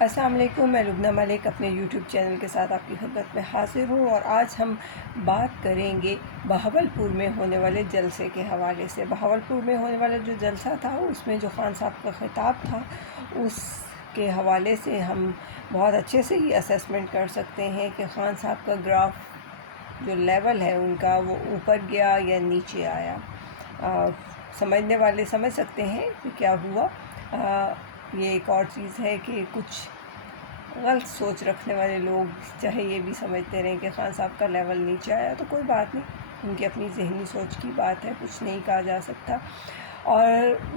السلام علیکم، میں لبنہ ملک اپنے یوٹیوب چینل کے ساتھ آپ کی خدمت میں حاضر ہوں، اور آج ہم بات کریں گے بہاولپور میں ہونے والے جلسے کے حوالے سے۔ بہاولپور میں ہونے والا جو جلسہ تھا اس میں جو خان صاحب کا خطاب تھا اس کے حوالے سے ہم بہت اچھے سے یہ اسیسمنٹ کر سکتے ہیں کہ خان صاحب کا گراف جو لیول ہے ان کا وہ اوپر گیا یا نیچے آیا۔ سمجھنے والے سمجھ سکتے ہیں کہ کیا ہوا۔ یہ ایک اور چیز ہے کہ کچھ غلط سوچ رکھنے والے لوگ چاہے یہ بھی سمجھتے رہیں کہ خان صاحب کا لیول نیچے آیا، تو کوئی بات نہیں، ان کی اپنی ذہنی سوچ کی بات ہے، کچھ نہیں کہا جا سکتا۔ اور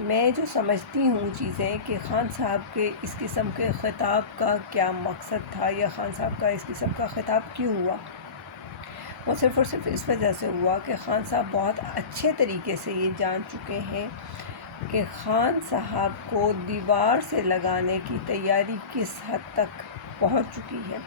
میں جو سمجھتی ہوں چیزیں کہ خان صاحب کے اس قسم کے خطاب کا کیا مقصد تھا، یا خان صاحب کا اس قسم کا خطاب کیوں ہوا، وہ صرف اور صرف اس وجہ سے ہوا کہ خان صاحب بہت اچھے طریقے سے یہ جان چکے ہیں کہ خان صاحب کو دیوار سے لگانے کی تیاری کس حد تک پہنچ چکی ہے۔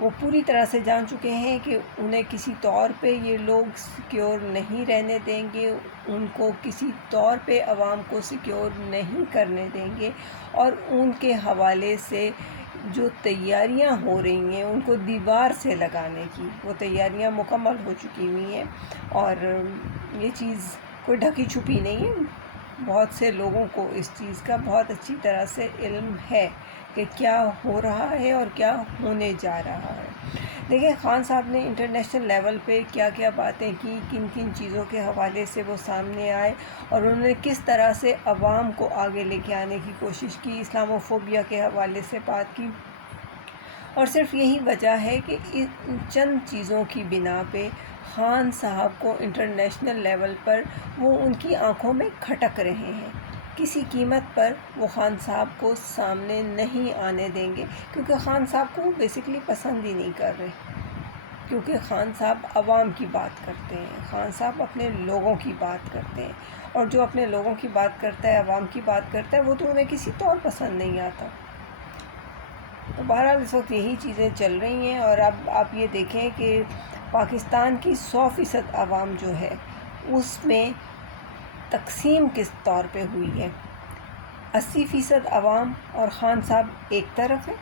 وہ پوری طرح سے جان چکے ہیں کہ انہیں کسی طور پہ یہ لوگ سیکیور نہیں رہنے دیں گے، ان کو کسی طور پہ عوام کو سیکیور نہیں کرنے دیں گے، اور ان کے حوالے سے جو تیاریاں ہو رہی ہیں ان کو دیوار سے لگانے کی، وہ تیاریاں مکمل ہو چکی ہوئی ہیں، اور یہ چیز کوئی ڈھکی چھپی نہیں ہے۔ بہت سے لوگوں کو اس چیز کا بہت اچھی طرح سے علم ہے کہ کیا ہو رہا ہے اور کیا ہونے جا رہا ہے۔ دیکھیں خان صاحب نے انٹرنیشنل لیول پہ کیا کیا باتیں کی، کن کن چیزوں کے حوالے سے وہ سامنے آئے، اور انہوں نے کس طرح سے عوام کو آگے لے کے آنے کی کوشش کی، اسلام و فوبیا کے حوالے سے بات کی، اور صرف یہی وجہ ہے کہ چند چیزوں کی بنا پہ خان صاحب کو انٹرنیشنل لیول پر وہ ان کی آنکھوں میں کھٹک رہے ہیں۔ کسی قیمت پر وہ خان صاحب کو سامنے نہیں آنے دیں گے، کیونکہ خان صاحب کو وہ بیسکلی پسند ہی نہیں کر رہے، کیونکہ خان صاحب عوام کی بات کرتے ہیں، خان صاحب اپنے لوگوں کی بات کرتے ہیں، اور جو اپنے لوگوں کی بات کرتا ہے، عوام کی بات کرتا ہے، وہ تو انہیں کسی طور پسند نہیں آتا۔ تو بہرحال اس وقت یہی چیزیں چل رہی ہیں، اور اب آپ یہ دیکھیں کہ پاکستان کی 100% عوام جو ہے اس میں تقسیم کس طور پہ ہوئی ہے۔ 80% عوام اور خان صاحب ایک طرف ہے،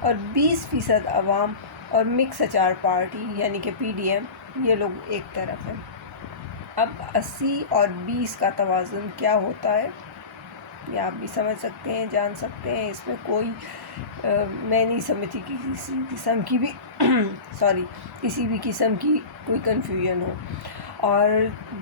اور 20% عوام اور مکس اچار پارٹی یعنی کہ PDM یہ لوگ ایک طرف ہیں۔ اب 80 اور 20 کا توازن کیا ہوتا ہے یہ آپ بھی سمجھ سکتے ہیں، جان سکتے ہیں، اس میں کوئی میں نہیں سمجھتی کہ کسی قسم کی بھی کسی بھی قسم کی کوئی کنفیوژن ہو۔ اور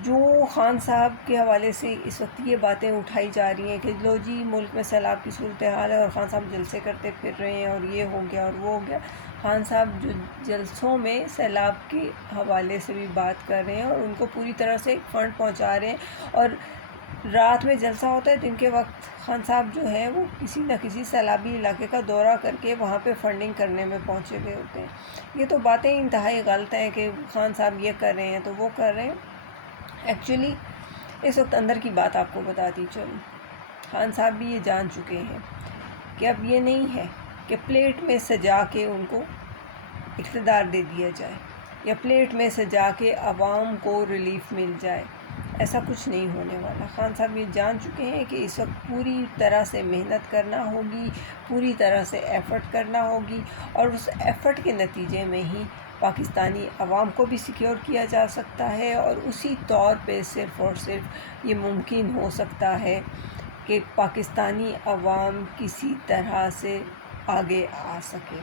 جو خان صاحب کے حوالے سے اس وقت یہ باتیں اٹھائی جا رہی ہیں کہ لو جی ملک میں سیلاب کی صورتحال ہے اور خان صاحب جلسے کرتے پھر رہے ہیں، اور یہ ہو گیا اور وہ ہو گیا۔ خان صاحب جو جلسوں میں سیلاب کے حوالے سے بھی بات کر رہے ہیں، اور ان کو پوری طرح سے فنڈ پہنچا رہے ہیں، اور رات میں جلسہ ہوتا ہے، دن کے وقت خان صاحب جو ہے وہ کسی نہ کسی سیلابی علاقے کا دورہ کر کے وہاں پہ فنڈنگ کرنے میں پہنچے ہوئے ہوتے ہیں۔ یہ تو باتیں انتہائی غلط ہیں کہ خان صاحب یہ کر رہے ہیں تو وہ کر رہے ہیں۔ ایکچولی اس وقت اندر کی بات آپ کو بتاتی چلوں، خان صاحب بھی یہ جان چکے ہیں کہ اب یہ نہیں ہے کہ پلیٹ میں سجا کے ان کو اقتدار دے دیا جائے، یا پلیٹ میں سجا کے عوام کو ریلیف مل جائے، ایسا کچھ نہیں ہونے والا۔ خان صاحب یہ جان چکے ہیں کہ اس وقت پوری طرح سے محنت کرنا ہوگی، پوری طرح سے ایفرٹ کرنا ہوگی، اور اس ایفرٹ کے نتیجے میں ہی پاکستانی عوام کو بھی سیکیور کیا جا سکتا ہے، اور اسی طور پہ صرف اور صرف یہ ممکن ہو سکتا ہے کہ پاکستانی عوام کسی طرح سے آگے آ سکے۔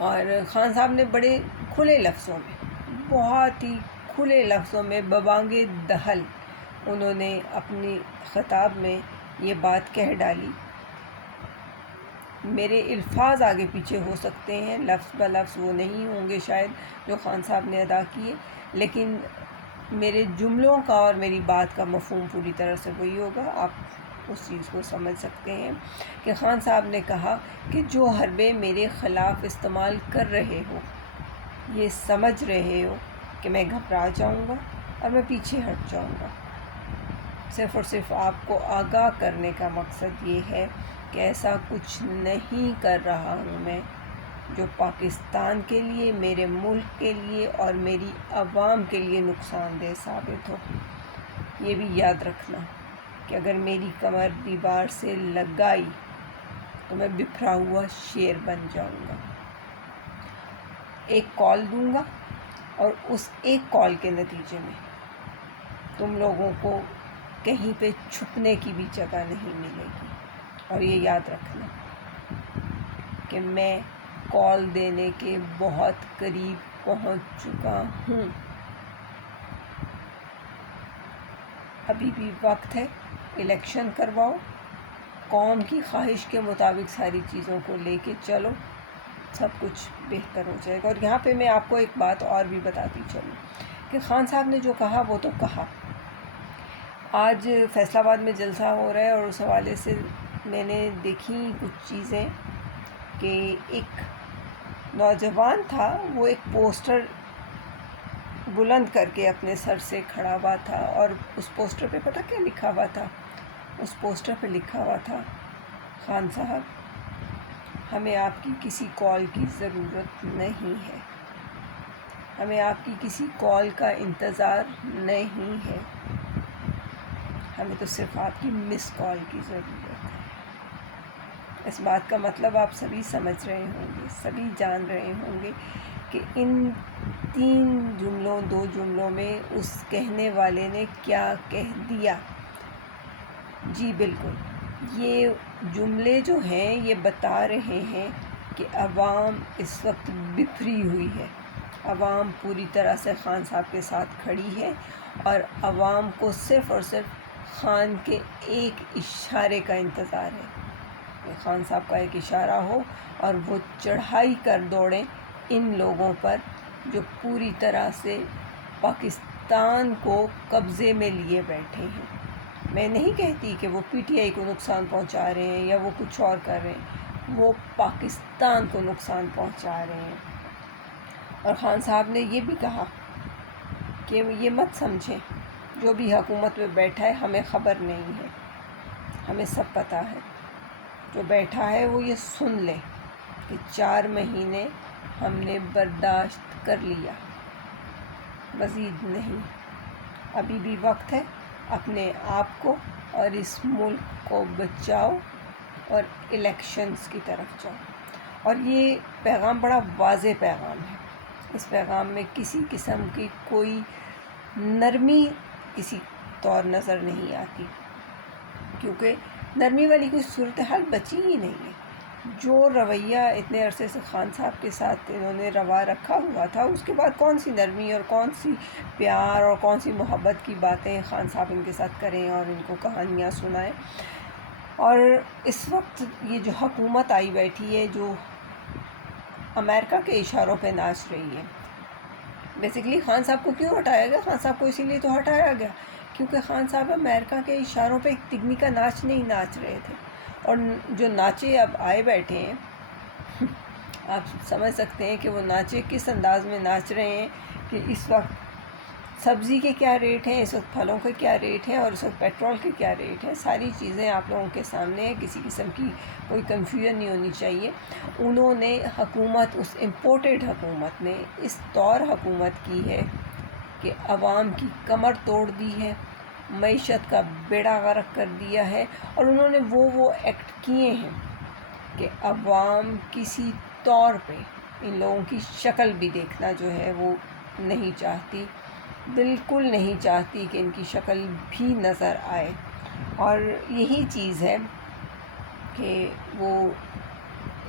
اور خان صاحب نے بڑے کھلے لفظوں میں، بہت ہی کھلے لفظوں میں ببانگ دہل انہوں نے اپنی خطاب میں یہ بات کہہ ڈالی۔ میرے الفاظ آگے پیچھے ہو سکتے ہیں، لفظ بہ لفظ وہ نہیں ہوں گے شاید جو خان صاحب نے ادا کیے، لیکن میرے جملوں کا اور میری بات کا مفہوم پوری طرح سے وہی ہوگا۔ آپ اس چیز کو سمجھ سکتے ہیں کہ خان صاحب نے کہا کہ جو حربے میرے خلاف استعمال کر رہے ہو، یہ سمجھ رہے ہو کہ میں گھبرا جاؤں گا اور میں پیچھے ہٹ جاؤں گا۔ صرف اور صرف آپ کو آگاہ کرنے کا مقصد یہ ہے کہ ایسا کچھ نہیں کر رہا ہوں میں جو پاکستان کے لیے، میرے ملک کے لیے اور میری عوام کے لیے نقصان دہ ثابت ہو۔ یہ بھی یاد رکھنا کہ اگر میری کمر دیوار سے لگ گئی تو میں بکھرا ہوا شیر بن جاؤں گا. ایک کال دوں گا اور اس ایک کال کے نتیجے میں تم لوگوں کو کہیں پہ چھپنے کی بھی جگہ نہیں ملے گی. اور یہ یاد رکھنا کہ میں کال دینے کے بہت قریب پہنچ چکا ہوں. ابھی بھی وقت ہے، الیکشن کرواؤ، قوم کی خواہش کے مطابق ساری چیزوں کو لے کے چلو، سب کچھ بہتر ہو جائے گا. اور یہاں پہ میں آپ کو ایک بات اور بھی بتاتی چلوں کہ خان صاحب نے جو کہا وہ تو کہا. آج فیصل آباد میں جلسہ ہو رہا ہے اور اس حوالے سے میں نے دیکھی کچھ چیزیں کہ ایک نوجوان تھا، وہ ایک پوسٹر بلند کر کے اپنے سر سے کھڑا ہوا تھا اور اس پوسٹر پہ پتہ کیا لکھا ہوا تھا؟ اس پوسٹر پہ لکھا ہوا تھا، خان صاحب ہمیں آپ کی کسی کال کی ضرورت نہیں ہے، ہمیں آپ کی کسی کال کا انتظار نہیں ہے، ہمیں تو صرف آپ کی مس کال کی ضرورت ہے. اس بات کا مطلب آپ سبھی سمجھ رہے ہوں گے، سبھی جان رہے ہوں گے کہ ان 2 جملوں میں اس کہنے والے نے کیا کہہ دیا. جی بالکل، یہ جملے جو ہیں یہ بتا رہے ہیں کہ عوام اس وقت بکھری ہوئی ہے، عوام پوری طرح سے خان صاحب کے ساتھ کھڑی ہے اور عوام کو صرف اور صرف خان کے ایک اشارے کا انتظار ہے کہ خان صاحب کا ایک اشارہ ہو اور وہ چڑھائی کر دوڑیں ان لوگوں پر جو پوری طرح سے پاکستان کو قبضے میں لیے بیٹھے ہیں. میں نہیں کہتی کہ وہ پی ٹی آئی کو نقصان پہنچا رہے ہیں یا وہ کچھ اور کر رہے ہیں، وہ پاکستان کو نقصان پہنچا رہے ہیں. اور خان صاحب نے یہ بھی کہا کہ یہ مت سمجھیں جو بھی حکومت میں بیٹھا ہے ہمیں خبر نہیں ہے، ہمیں سب پتہ ہے. جو بیٹھا ہے وہ یہ سن لے کہ 4 مہینے ہم نے برداشت کر لیا، مزید نہیں. ابھی بھی وقت ہے، اپنے آپ کو اور اس ملک کو بچاؤ اور الیکشنز کی طرف جاؤ. اور یہ پیغام بڑا واضح پیغام ہے. اس پیغام میں کسی قسم کی کوئی نرمی کسی طور نظر نہیں آتی، کیونکہ نرمی والی کوئی صورتحال بچی ہی نہیں ہے. جو رویہ اتنے عرصے سے خان صاحب کے ساتھ انہوں نے روا رکھا ہوا تھا، اس کے بعد کون سی نرمی اور کون سی پیار اور کون سی محبت کی باتیں خان صاحب ان کے ساتھ کریں اور ان کو کہانیاں سنائیں. اور اس وقت یہ جو حکومت آئی بیٹھی ہے جو امریکہ کے اشاروں پہ ناچ رہی ہے، بیسیکلی خان صاحب کو کیوں ہٹایا گیا؟ خان صاحب کو اسی لیے تو ہٹایا گیا کیونکہ خان صاحب امریکہ کے اشاروں پہ ایک تگنی کا ناچ نہیں ناچ رہے تھے. اور جو ناچے اب آئے بیٹھے ہیں، آپ سمجھ سکتے ہیں کہ وہ ناچے کس انداز میں ناچ رہے ہیں کہ اس وقت سبزی کے کیا ریٹ ہیں، اس وقت پھلوں کے کیا ریٹ ہیں اور اس وقت پیٹرول کے کیا ریٹ ہیں. ساری چیزیں آپ لوگوں کے سامنے ہیں، کسی قسم کی کوئی کنفیوژن نہیں ہونی چاہیے. انہوں نے حکومت، اس امپورٹڈ حکومت نے اس طور حکومت کی ہے کہ عوام کی کمر توڑ دی ہے، معیشت کا بیڑا غرق کر دیا ہے. اور انہوں نے وہ ایکٹ کیے ہیں کہ عوام کسی طور پہ ان لوگوں کی شکل بھی دیکھنا جو ہے وہ نہیں چاہتی، بالکل نہیں چاہتی کہ ان کی شکل بھی نظر آئے. اور یہی چیز ہے کہ وہ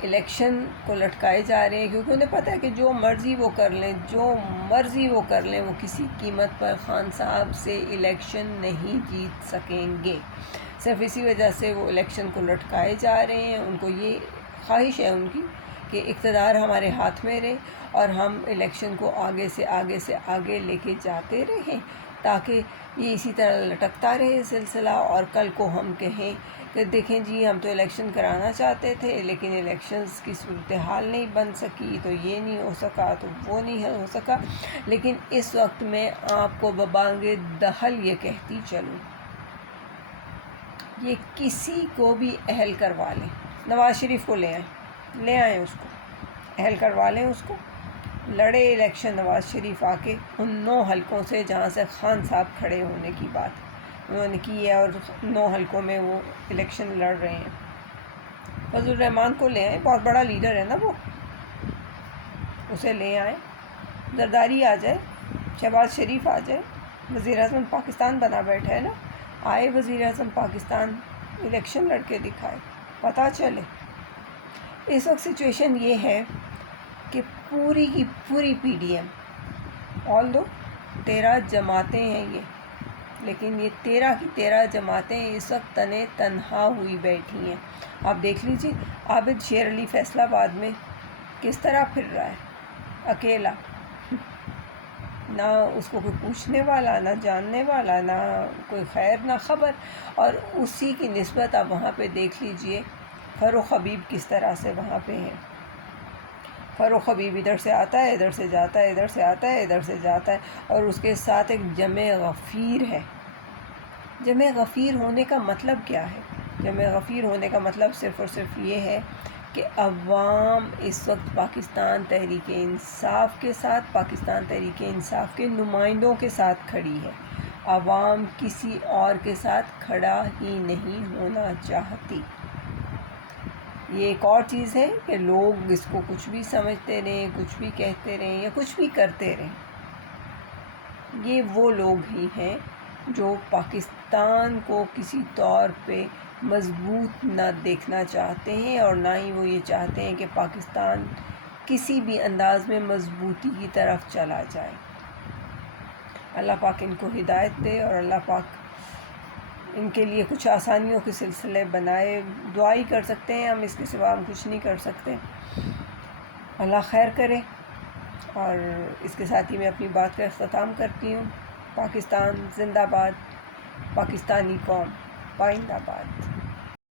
الیکشن کو لٹکائے جا رہے ہیں کیونکہ انہیں پتہ ہے کہ جو مرضی وہ کر لیں، جو مرضی وہ کر لیں، وہ کسی قیمت پر خان صاحب سے الیکشن نہیں جیت سکیں گے. صرف اسی وجہ سے وہ الیکشن کو لٹکائے جا رہے ہیں. ان کو یہ خواہش ہے ان کی کہ اقتدار ہمارے ہاتھ میں رہے اور ہم الیکشن کو آگے لے کے جاتے رہیں تاکہ یہ اسی طرح لٹکتا رہے سلسلہ. اور کل کو ہم کہیں کہ دیکھیں جی ہم تو الیکشن کرانا چاہتے تھے لیکن الیکشنز کی صورتحال نہیں بن سکی، تو یہ نہیں ہو سکا، تو وہ نہیں ہو سکا. لیکن اس وقت میں آپ کو ببانگ دہل یہ کہتی چلوں، یہ کسی کو بھی اہل کروا لیں، نواز شریف کو لے آئیں اس کو اہل کروا لیں، اس کو لڑے الیکشن نواز شریف آ کے ان 9 حلقوں سے جہاں سے خان صاحب کھڑے ہونے کی بات انہوں نے کی ہے اور 9 حلقوں میں وہ الیکشن لڑ رہے ہیں. فضل الرحمان کو لے آئیں، بہت بڑا لیڈر ہے نا وہ، اسے لے آئیں، زرداری آ جائے، شہباز شریف آ جائے، وزیر اعظم پاکستان بنا بیٹھا ہے نا، آئے وزیر اعظم پاکستان، الیکشن لڑ کے دکھائے، پتہ چلے۔ اس وقت سچویشن یہ ہے کہ پوری کی پوری پی ڈی ایم، آل دو 13 جماعتیں ہیں یہ، لیکن یہ 13 کی 13 جماعتیں اس وقت تنہا ہوئی بیٹھی ہیں۔ آپ دیکھ لیجیے عابد شیر علی فیصل آباد میں کس طرح پھر رہا ہے، اکیلا، نہ اس کو کوئی پوچھنے والا، نہ جاننے والا، نہ کوئی خیر نہ خبر۔ اور اسی کی نسبت آپ وہاں پہ دیکھ لیجئے فاروق حبیب کس طرح سے وہاں پہ ہیں۔ فاروق حبیب ادھر سے آتا ہے، ادھر سے جاتا ہے، ادھر سے آتا ہے، ادھر سے جاتا ہے، اور اس کے ساتھ ایک جمع غفیر ہے۔ جمع غفیر ہونے کا مطلب کیا ہے؟ جمع غفیر ہونے کا مطلب صرف اور صرف یہ ہے کہ عوام اس وقت پاکستان تحریک انصاف کے ساتھ، پاکستان تحریک انصاف کے نمائندوں کے ساتھ کھڑی ہے۔ عوام کسی اور کے ساتھ کھڑا ہی نہیں ہونا چاہتی۔ یہ ایک اور چیز ہے کہ لوگ اس کو کچھ بھی سمجھتے رہیں، کچھ بھی کہتے رہیں یا کچھ بھی کرتے رہیں، یہ وہ لوگ ہی ہیں جو پاکستان کو کسی طور پہ مضبوط نہ دیکھنا چاہتے ہیں، اور نہ ہی وہ یہ چاہتے ہیں کہ پاکستان کسی بھی انداز میں مضبوطی کی طرف چلا جائے۔ اللہ پاک ان کو ہدایت دے، اور اللہ پاک ان کے لیے کچھ آسانیوں کے سلسلے بنائے۔ دعا ہی کر سکتے ہیں ہم، اس کے سوا ہم کچھ نہیں کر سکتے۔ اللہ خیر کرے، اور اس کے ساتھ ہی میں اپنی بات کا اختتام کرتی ہوں۔ پاکستان زندہ باد، پاکستانی قوم پائندہ باد۔